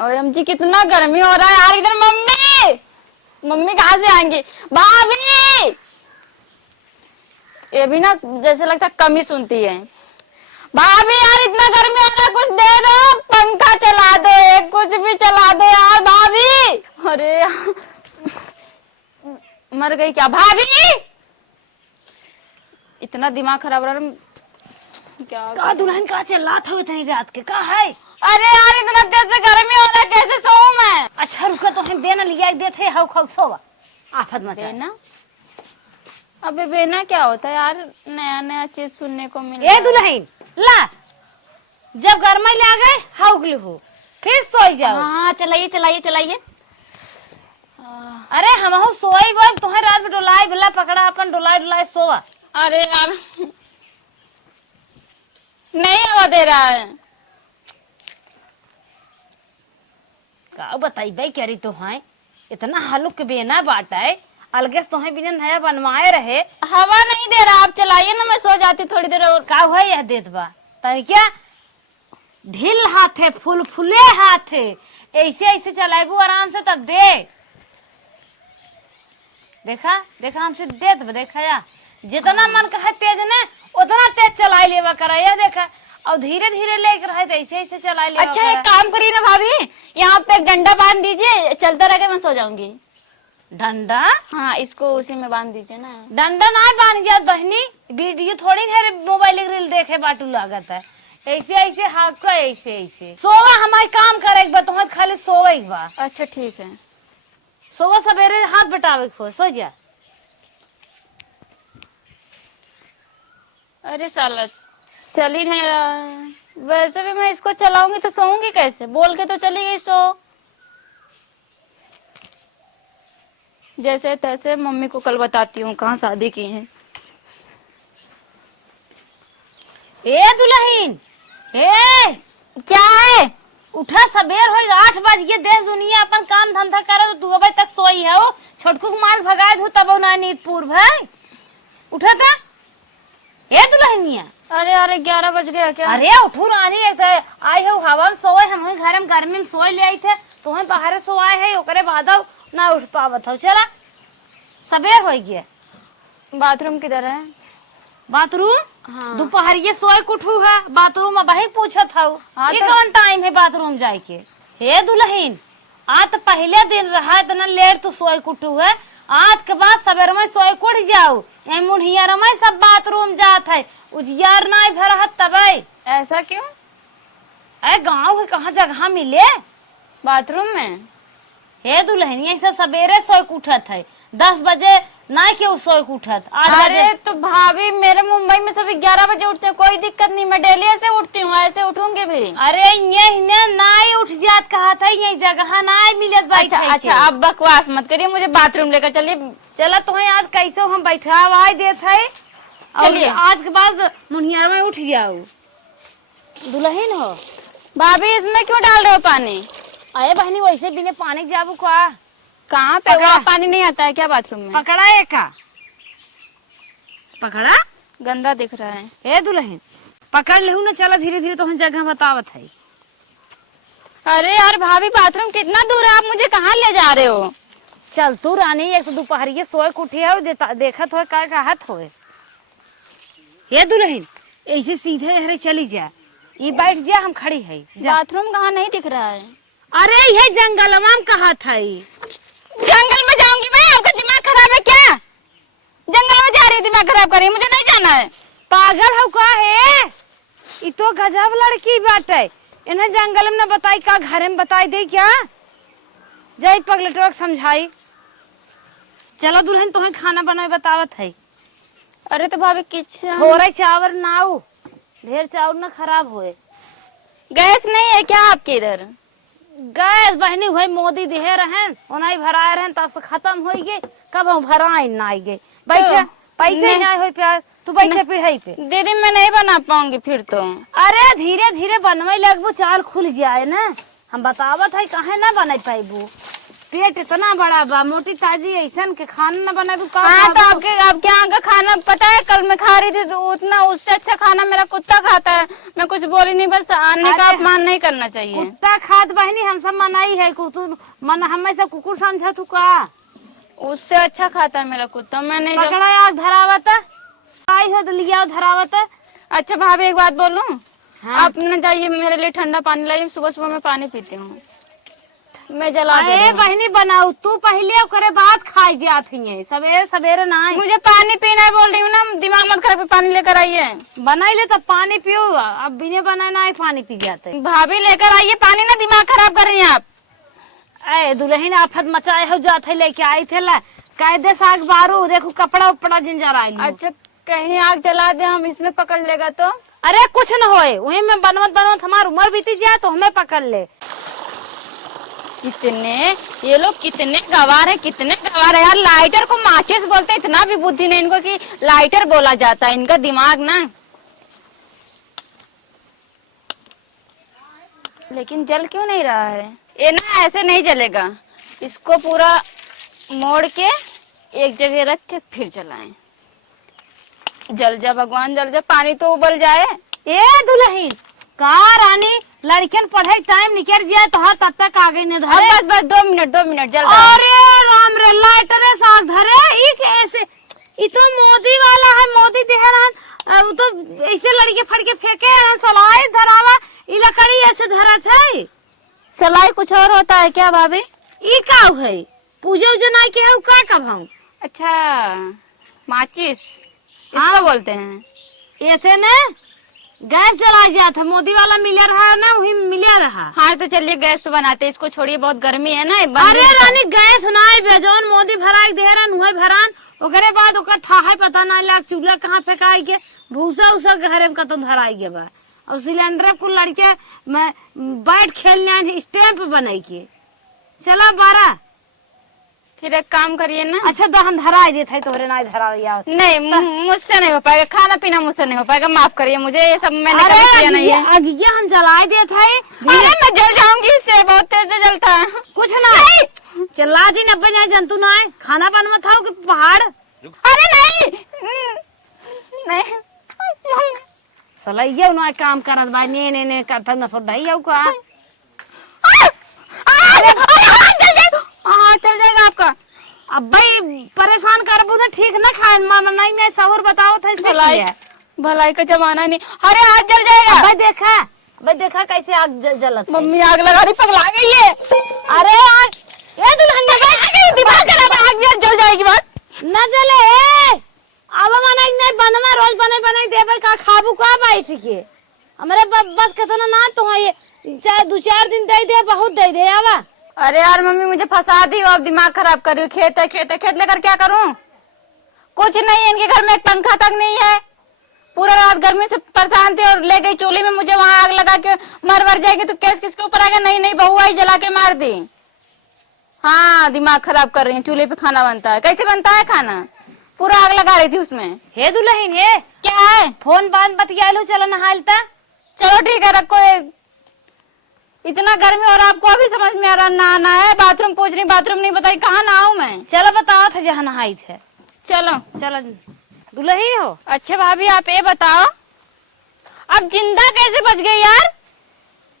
OMG कितना गर्मी हो रहा है यार इधर। मम्मी कहाँ से आएंगी? भाभी, ये भी ना जैसे लगता कम ही सुनती है। भाभी यार इतना गर्मी हो रहा है, कुछ दे दो, पंखा चला दो, एक कुछ भी चला दो यार भाभी। अरे मर गई क्या भाभी? इतना दिमाग खराब रहा क्या? का दुल्हन का चल रहा था इतनी रात के, का है? अरे यार इतना तेज से गर्मी हो रहा है, कैसे सोऊं मैं? अच्छा रुको, तो हम बेना लिया देते हौ खौ सोवा, आफत मचा। बेना? अबे बेना क्या होता है यार? नया नया चीज सुनने को मिला। ए दुल्हन ला, जब गर्मी ले आ गए हाउगली हो, फिर सोई जाओ। हाँ चलाइए चलाइए चलाइए। अरे हम हो सोई बोल, तुम्हें रात में डोलाई भला पकड़ा, अपन डोलाई डोलाई सोवा। अरे यार नहीं हवा दे रहा है। का बताई भाई कह रही तो है, इतना हलुक के बेना बाटा है, अलगे से तुम्हें बिना नया बनवाए रहे। हवा नहीं दे रहा, आप चलाइए ना, मैं सो जाती थोड़ी देर और। का हुआ यह देत बा तनी क्या ढील हाथ है, फुल फुले हाथ है, ऐसे ऐसे चलाइबू आराम से तब दे। देखा देखा हमसे देत बा, देखा या जितना मन का है तेज ने उतना तेज चलाई लेवा करा, या देखा और धीरे धीरे लेकर रहे तो ऐसे ऐसे चला लेवा। अच्छा एक काम करिए ना भाभी, यहाँ पे एक डंडा बांध दीजिए, चलता रह के मैं सो जाऊंगी। डंडा? हाँ इसको उसी में बांध दीजिए ना। डंडा ना बांध जात बहनी, वीडियो थोड़ी है मोबाइल रील देखे बाटू लागत है, ऐसे ऐसे हाथ को ऐसे ऐसे सोवा। हमारे काम करे एक बार, तुम्हें खाली सोवा एक बार। अच्छा ठीक है, सोवा सवेरे हाथ बटावे खो सो जा। अरे साला चल ही नहीं रहा है। वैसे भी मैं इसको चलाऊंगी तो सोऊंगी कैसे? बोल के तो चली गई सो। जैसे तैसे मम्मी को कल बताती हूँ कहाँ शादी की है। ए दुल्हन, ए क्या है? उठा, सबेर हो 8 बज गए, देश दुनिया अपन काम धंधा करे, 2 बजे तक सोई है। छोटकू को मार भगाए धो तब ना नींद पूर्व है। उठा था ए दुल्हनिया। अरे अरे 11 बज गया क्या? अरे उठू रानी, एक आई हो हवा में सोए, हम घर में गर्मी में सोए ले आई थे, तुम्हें बाहर सोए है, ओकरे बाद ना उठ पावत हो। चला सबेर हो गया। बाथरूम किधर है? बाथरूम? हाँ। दोपहर ये सोए कुठू है, बाथरूम में वही पूछत हूँ। हाँ, ये तो- कौन टाइम है बाथरूम जाए के? हे दुल्हन, आज तो पहले दिन रहा, इतना लेट तो सोए कुठू है, आज के बाद सवेर में सोए कुट जाओ। मुढ़िया में सब बाथरूम जात है, उजियार ना भर तब। ऐसा क्यों? अरे गाँव के कहाँ जगह मिले बाथरूम में? हे दुल्हन, ये सब सवेरे सोए उठत है, 10 बजे ना क्यों सोए उठत। अरे तो भाभी मेरे मुंबई में सभी 11 बजे उठते हैं, कोई दिक्कत नहीं, मैं डेली ऐसे उठती हूँ, ऐसे उठूंगी भी। अरे ये नाई उठ जात कहा था, ये जगह नाई मिलत बैठे। अच्छा अब बकवास मत करिए, मुझे बाथरूम लेकर चलिए। चला तुम्हें आज कैसे हम बैठा आवाज देते है, चलिए आज के बाद मुनियार में उठ जाओ। दुल्हन हो भाभी, इसमें क्यों डाल रहे हो पानी? अरे बहनी, वैसे बिना पानी जाबू का? कहाँ पे? वहाँ पानी नहीं आता है क्या बाथरूम में? पकड़ा है का? पकड़ा? गंदा दिख रहा है। ए दुल्हन पकड़ लेहू ना, चला धीरे धीरे तो जगह बतावत है। अरे यार भाभी, बाथरूम कितना दूर है, आप मुझे कहाँ ले जा रहे हो? चल तू रानी, एक तो दोपहरिये सोए के उठी है, देखत हो का कहत होए। हे दुल्हन ऐसे सीधे हरे चली जा, ये बैठ जा, हम खड़ी है जा। बाथरूम कहाँ नहीं दिख रहा है? अरे ये जंगल में कहा था? जंगल में जाऊंगी मैं? आपका दिमाग खराब है क्या? जंगल में जा रही हूँ, दिमाग खराब कर रही है, मुझे नहीं जाना है। पागल हो का है? ये तो गजब लड़की बाटे, इन्हें जंगल में न बताई का घर में बताई दे क्या? जाई पगलटवा समझाई। चलो दुल्हन तुम्हें खाना बनाए बतावत है। अरे तो भाभी किचन थोड़ा चावल नाऊ, ढेर चावल न खराब होए। गैस नहीं है क्या आपके इधर? गैस बहनी हुई मोदी दिहे रहन, ओनाई भराए रहन, तब से खत्म हो गए, कब हम भराई ना आई गए। बैठे पैसे नहीं हो प्यार, तू बैठे पिढ़ाई पे। दीदी मैं नहीं बना पाऊंगी फिर तो। अरे धीरे धीरे बनवे लगबू, चाल खुल जाए ना। हम बतावत है काहे ना बना पाइबू, पेट इतना बड़ा बा, मोटी ताजी ऐसन के खाना न बनाबू का? हाँ तो आपके यहाँ का खाना पता है, कल मैं खा रही थी तो उतना उससे अच्छा खाना मेरा कुत्ता खाता है। मैं कुछ बोली नहीं, बस अन्य का अपमान नहीं करना चाहिए। कुत्ता खात बहनी हम सब मनाई है, मन हमें सब कुकुर समझा तू का? उससे अच्छा खाता है मेरा कुत्ता। मैं नहीं पकड़ा आग धरावत आई हो तो लिया धरावत। अच्छा भाभी एक बात बोलूं? हाँ? आप न जाइए, मेरे लिए ठंडा पानी लाइए, सुबह सुबह मैं पानी पीती हूँ, मैं जला दे रही हूँ। बहनी बनाऊ तू पहले करे बात खाई जात है, सवेरे सवेरे ना। मुझे पानी पीना है बोल रही हूँ ना, दिमाग मत खराब, पानी लेकर आइए। बनाई ले तब पानी पियो, अब बिना बनाए ना पानी पी जाते। भाभी लेकर आइए पानी, ना दिमाग खराब कर रही हैं आप। अरे दुल्हन आफत मचाए हो जाते, लेके आई थे ला कायदे साग बारू, देखो कपड़ा उपड़ा जिंजर आई। अच्छा कहीं आग जला दे, हम इसमें पकड़ लेगा तो? अरे कुछ न होए, वही में बनवत बनवत हमार उम्र बीती जाए तो हमें पकड़ ले। कितने ये लोग कितने गवार है, कितने गवार है यार। लाइटर को माचिस बोलते, इतना भी बुद्धि नहीं इनको कि लाइटर बोला जाता है। इनका दिमाग ना, लेकिन जल क्यों नहीं रहा है? ये ना ऐसे नहीं जलेगा, इसको पूरा मोड़ के एक जगह रख के फिर जलाएं। जल जा भगवान, जल जा, पानी तो उबल जाए। ए दुल्हन का रानी, लड़कियन पढ़े टाइम निकल जाए तो हर तब तक आ गई ने धरे। बस बस 2 मिनट जल रहा है। अरे राम रे, लाइटर साग धरे ई कैसे? ई तो मोदी वाला है, मोदी देहरान, वो तो ऐसे लड़के फड़ के फेंके हैं, सलाई धरावा, ई लकड़ी ऐसे धरा था। सलाई कुछ और होता है क्या भाभी? ई का है? पूजा उजा नहीं के है का कब हम? अच्छा माचिस इसको बोलते हैं। ऐसे ना गैस जला जाता, मोदी वाला मिला रहा ना, वही मिला रहा। हाँ तो चलिए गैस पे बनाते, इसको छोड़िए, बहुत गर्मी है ना। अरे रानी गैस ना बेजौन मोदी भराई देहरान हुए भरान, ओकरे बाद ओकर थाहे पता ना लाग, चूल्हा कहाँ फेंकाई के, भूसा उसा घरे में कतौ धराई के बा, और सिलेंडर को लड़के मैं बैठ खेलने स्टैंप बनाई के चला 12। फिर एक काम करिए ना। अच्छा तो हम धरा देते तोहरे ना धरा यार। नहीं मुझसे नहीं हो पाएगा, खाना पीना मुझसे नहीं हो पाएगा, माफ करिए मुझे, ये सब मैंने कभी किया नहीं है। अगिया हम जला देते हैं। अरे मैं जल जाऊंगी इससे, बहुत तेज से जलता है। कुछ ना चला जी 90 जाए जंतु ना है, खाना बनवा था कि पहाड़। अरे नहीं नहीं सलैया ना काम करत भाई, ने करता न सो ढई हो का। हाँ चल जाएगा आपका। अब भाई परेशान कर बुझे, ठीक ना खाए मामा नहीं सहूर बताओ था इससे भलाई भलाई का जमाना नहीं। अरे आज जल जाएगा। भाई देखा कैसे आग जलत। मम्मी आग लगा रही, पगला गई है। अरे आग ये दुल्हन दिमाग खराब, आग जल जाएगी बात न जले। अब मना नहीं बनवा, रोज बने देवे का खाबू का बैठ के हमारे बस कितना ना तो है, ये चाहे 2-4 दिन दे बहुत दे आवा। अरे यार मम्मी मुझे फंसा दी, अब दिमाग खराब कर रही हो। खेत है खेत लेकर क्या करूं? कुछ नहीं, इनके घर में एक पंखा तक नहीं है, पूरा रात गर्मी से परेशान थे और ले गई चूल्हे में, मुझे वहां आग लगा के मर जाएगी तो केस किसके ऊपर आ गया? नहीं बहू आई जला के मार दी। हाँ दिमाग खराब कर रही है, चूल्हे पे खाना बनता है, कैसे बनता है खाना? पूरा आग लगा रही थी उसमें। हे दुल्हन हे क्या है? फोन बांध बतिया लो, चलो नहालता। चलो ठीक है रखो। इतना गर्मी और आपको अभी समझ में आ रहा नहाना है? बाथरूम पूछ रही, बाथरूम नहीं बताई, कहाँ नहाऊं मैं? चलो बताओ था जहाँ नहाई थे। चलो दुल्हन हो। अच्छा भाभी आप ये बताओ, अब जिंदा कैसे बच गई यार?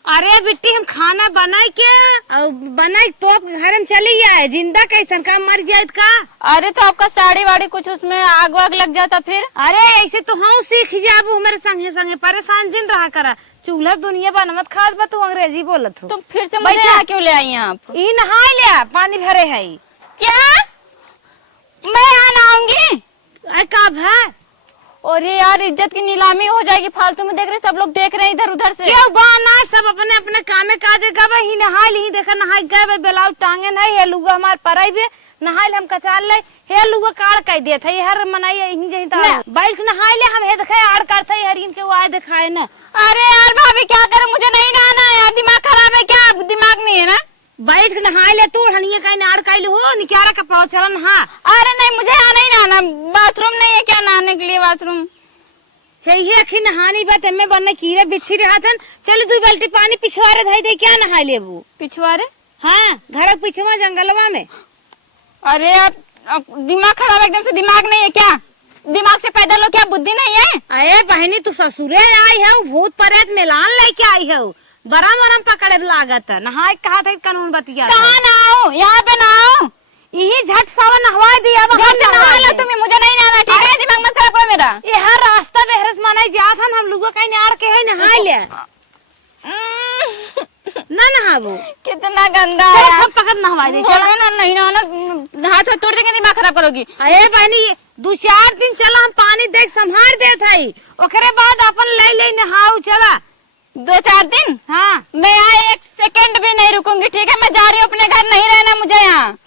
अरे बिट्टी हम खाना बनाई के और बनाई तो घर में चली जाए, जिंदा कैसन का मर जाए का। अरे तो आपका साड़ी वाड़ी कुछ उसमें आग वाग लग जाता फिर। अरे ऐसे तो हम सीख जाबू हमारे संगे संगे, परेशान जिन रहा करा। चूल्हा दुनिया बनमत खाद बा, तू अंग्रेजी बोलत हो। तुम फिर से मुझे यहाँ क्यों ले आई आप? ई नहा लिया, पानी भरे है। क्या मैं यहाँ नहाऊंगी? अरे कब है? और ये यार इज्जत की नीलामी हो जाएगी, फालतू में देख रहे सब लोग देख रहे हैं इधर उधर से। क्यों बाना सब अपने अपने कामे काजे गए ही नहा ली, देखा नहाई गए ब्लाउज टांगे नहीं है लुगा हमार पराई बे नहाई हम कचाल ले हे लुगा काड़ कह दे थे हर मनाई यही जही ता बैठ नहाई ले हम हे देखे आड़ करते हरिन के वो आए दिखाए ना। अरे यार भाभी क्या करे, मुझे नहीं नहाना है यार, दिमाग खराब है क्या? दिमाग नहीं है ना? बैठ के नहाई ले तू हनिया कहीं नाड़ कइल हो निकारा का पाव चलन। हाँ अरे नहीं मुझे यहाँ नहीं नहाना, बाथरूम नहीं है क्या नहाने के लिए? बाथरूम हे अखी नहानी बात में बनने कीड़े बिच्छी रहा था। चल 2 बाल्टी पानी पिछवारे धई दे, क्या नहाई लेबू? पिछवाड़े? हाँ घर पिछवा जंगलवा में। अरे आप दिमाग खराब, एकदम से दिमाग नहीं है क्या? दिमाग से पैदा लो क्या, बुद्धि नहीं है? अरे बहनी तू ससुरे आई है, भूत प्रेत मिलान लेके आई है, बराम बराम पकड़े लागत नहाए कहा था कानून बतिया। कहाँ नहाओ? यहाँ पे नहाओ, यही झट सावा नहवा दिया। नहा लो तुम्हें, मुझे नहीं नहाना ठीक है? दिमाग मत खराब करो मेरा। ये हर रास्ता बेहरस माने जात हम लोग कहीं नार के है नहा ले ना नहाबो। कितना गंदा चल है। सब पकड़ नहवा दे। छोड़ो ना, नहीं नहाना, हाथ हाथ तोड़ देंगे, दिमाग खराब करोगी। अरे बहनी 2-4 दिन चला हम पानी देख संभार दे थाई, ओकरे बाद अपन ले ले नहाऊ चला। 2-4 दिन? हाँ मैं यहाँ 1 सेकंड भी नहीं रुकूंगी ठीक है? मैं जा रही हूँ अपने घर, नहीं रहना मुझे यहाँ।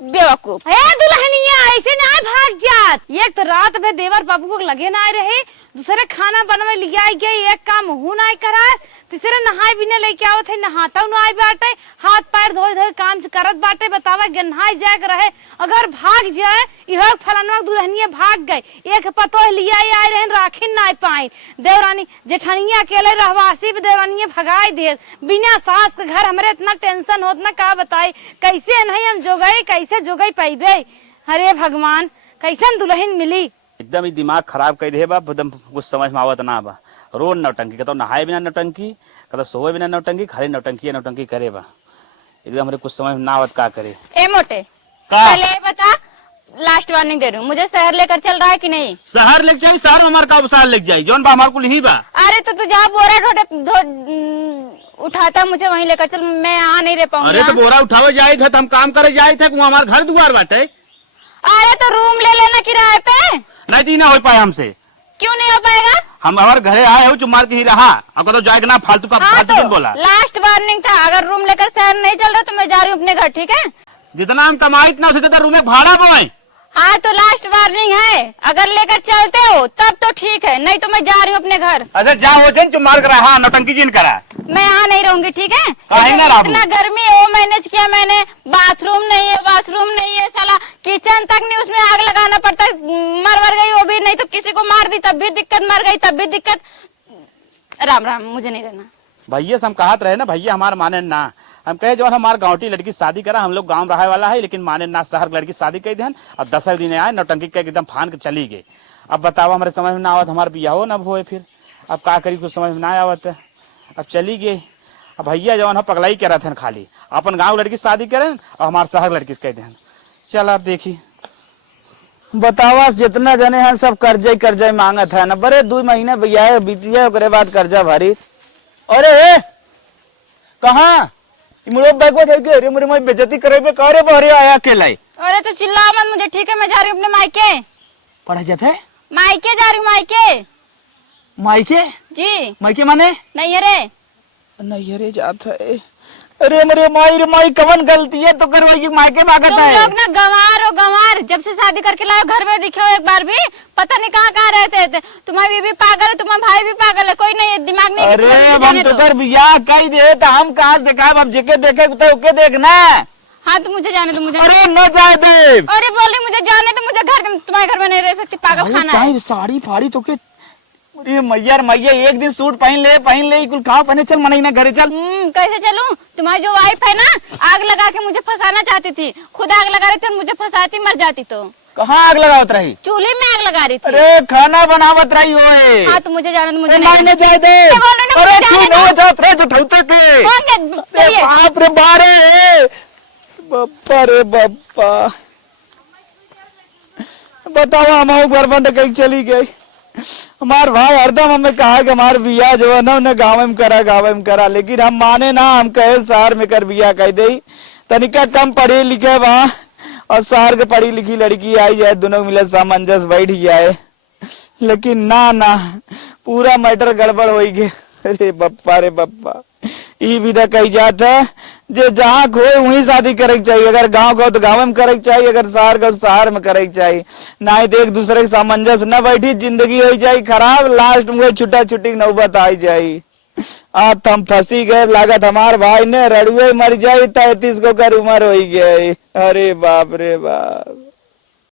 बेवकूफ। दुल्हनिया ऐसे ना भाग जात। एक तो रात में देवर बाबू को लगे ना रहे, दूसरे खाना बनवे लिया गई, एक काम हूँ ना करा, तीसरे नहाए बिना लेके आवत है, नहाता ना आई बाटे, हाथ पैर धोए धोए काम करत बाटे। बतावा गन्हाई जाए रहे, अगर भाग जाए यह फलाना दुल्हनिया भाग गए, एक पतो लिया आए रहे राखी ना पाए। देवरानी जेठानिया अकेले रहवासी भी देवरानिया भगाई दे, बिना सास के घर हमरे इतना टेंशन होत ना का बताई, कैसे नहीं हम जोगई कैसे जोगई पाइबे। अरे भगवान कैसन दुल्हन मिली। एकदम ही दिमाग खराब कर दे बाप, एकदम कुछ समझ में आवत ना बा। रोज नौटंकी कहता नहाए बिना नौटंकी, कहता सोए बिना नौटंकी, खाली नौटंकी करे बा। एकदम हमरे कुछ समझ में ना आवत का करे। ए मोटे का? पहले ये बता, लास्ट वार्निंग दे रही हूँ, मुझे शहर लेकर चल रहा है कि नहीं? शहर लेके जाए, शहर में हमारे का शहर लेके जाए, जौन बा हमारे को नहीं बा। अरे तो तू जहाँ बोरा उठाता मुझे वहीं लेकर चल, मैं यहाँ नहीं रह पाऊंगी। अरे तो बोरा उठावे जाए थे, हम काम करे जाए थे, वहाँ हमारे घर दुआर बाटे। अरे तो रूम ले लेना किराए पे। नहीं तो ना हो पाए हमसे। क्यों नहीं हो पाएगा? हम हमारे घरे आए हो, चुमार के ही रहा, अब तो जाएगा ना फालतू का। हाँ फालतू तो क्यों बोला? लास्ट वार्निंग था, अगर रूम लेकर शहर नहीं चल रहा तो मैं जा रही हूँ अपने घर ठीक है? जितना हम कमाई इतना उसे रूम में भाड़ा बोए। हाँ तो लास्ट वार्निंग है, अगर लेकर चलते हो तब तो ठीक है, नहीं तो मैं जा रही हूँ अपने घर। अच्छा जा हो चुन चुमार करा, हाँ नौटंकी जिन करा। मैं यहाँ नहीं रहूंगी ठीक है? काहे ना रहूं? इतना गर्मी है वो मैनेज किया मैंने, बाथरूम नहीं है, वॉशरूम नहीं है, साला किचन तक नहीं, उसमें आग लगाना पड़ता है, मर गई वो भी, नहीं तो किसी को मार दी तब भी दिक्कत, मर गई तब भी दिक्कत। राम राम, मुझे नहीं रहना। भैया से हम कहत रहे ना, भैया हमारे माने ना, हम कहे जब हमारे गाँव की लड़की शादी करा, हम लोग गाँव रहे वाला है, लेकिन माने ना, शहर की लड़की शादी कर देन और 10 दिन आए नौटंकी के एकदम फान के चली गई। अब बताओ हमारे समझ में ना आवत, हमारे बिया हो ना होए, फिर अब का करी, कुछ समझ में ना आवत, अब चली गई। अब भैया जवान हम पगलाई कह रहे थे खाली, अपन गाँव लड़की शादी करें और हमारे शहर लड़की कह दें। चल आप देखी बतावा जितना जने हैं सब कर्जा मांगत है ना, बड़े 2 महीने भैया बीतिया ओकरे बाद कर्जा भरी। अरे कहाँ मुझे बैगवा थे कि अरे मुझे मैं बेइज्जती करे पे करे बहरे आया अकेला। अरे तो चिल्ला मत मुझे ठीक है? मैं जा रही हूँ अपने मायके। पढ़ा जाते मायके जा रही हूँ, मायके। मायके? जी मायके माने नहीं है रे, नहीं अरे जाता है। अरे मेरे माई कवन गलती है तो करवाई मायके भागत तुम है। लोग ना गंवार हो गंवार, जब से शादी करके लाओ घर में दिखे हो एक बार भी, पता नहीं कहाँ रहते थे। तुम्हारी बीवी पागल है, तुम्हारा भाई भी पागल है, कोई नहीं दिमाग नहीं। अरे हम तो कर बियाह कही दे तो हम कहाँ से देखा, अब जेके देखे तो ओके देखना। हाँ तो मुझे जाने दो, मुझे। अरे न जाए दे। अरे बोल रही मुझे जाने तो, मुझे घर, तुम्हारे घर में नहीं रह सकती, पागल खाना है। साड़ी फाड़ी तो के अरे मैया एक दिन सूट पहन ले कुल कहाँ पहने, चल मनाई ना घरे चल। कैसे चलूं? तुम्हारी जो वाइफ है ना, आग लगा के मुझे फंसाना चाहती थी, खुद आग लगा रही थी और मुझे फंसाती, मर जाती तो। कहाँ आग लगावत रही? चूल्हे में आग लगा रही थी। अरे खाना बनावत रही होए। हाँ तो मुझे जाने दो, मुझे नहीं न जाए दे। अरे तू न जात रे जुठौते पे। चलिए। बाप रे बारे, बप्पा रे बप्पा। बताओ हम घर बंद कहीं चली गई। हमार भाई हरदम हमें कहा कि हमार बिया जो है ना गाँव में करा, लेकिन हम माने ना, हम कहे शहर में कर बिया कह दे। तनिका कम पढ़े लिखे बा और शहर के पढ़ी लिखी लड़की आई जाए, दोनों मिले सामंजस्य बैठ जाए, लेकिन ना पूरा मैटर गड़बड़ हो गए। अरे बप्पा रे बप्पा, ई विधा कही जात है जे जहाँ खोए वहीं शादी करे के चाहिए। अगर गांव को तो गांव में करे के चाहिए, अगर शहर को तो शहर में करे के चाहिए। ना ही तो एक दूसरे के सामंजस्य न बैठी, जिंदगी हो जाए खराब, लास्ट में छुट्टा छुट्टी नौबत आई जाये। आज हम फंसी गए, लागत हमार भाई ने रड़ुए मर जाये, 33 को कर उम्र हो गई। अरे बाप रे बाप।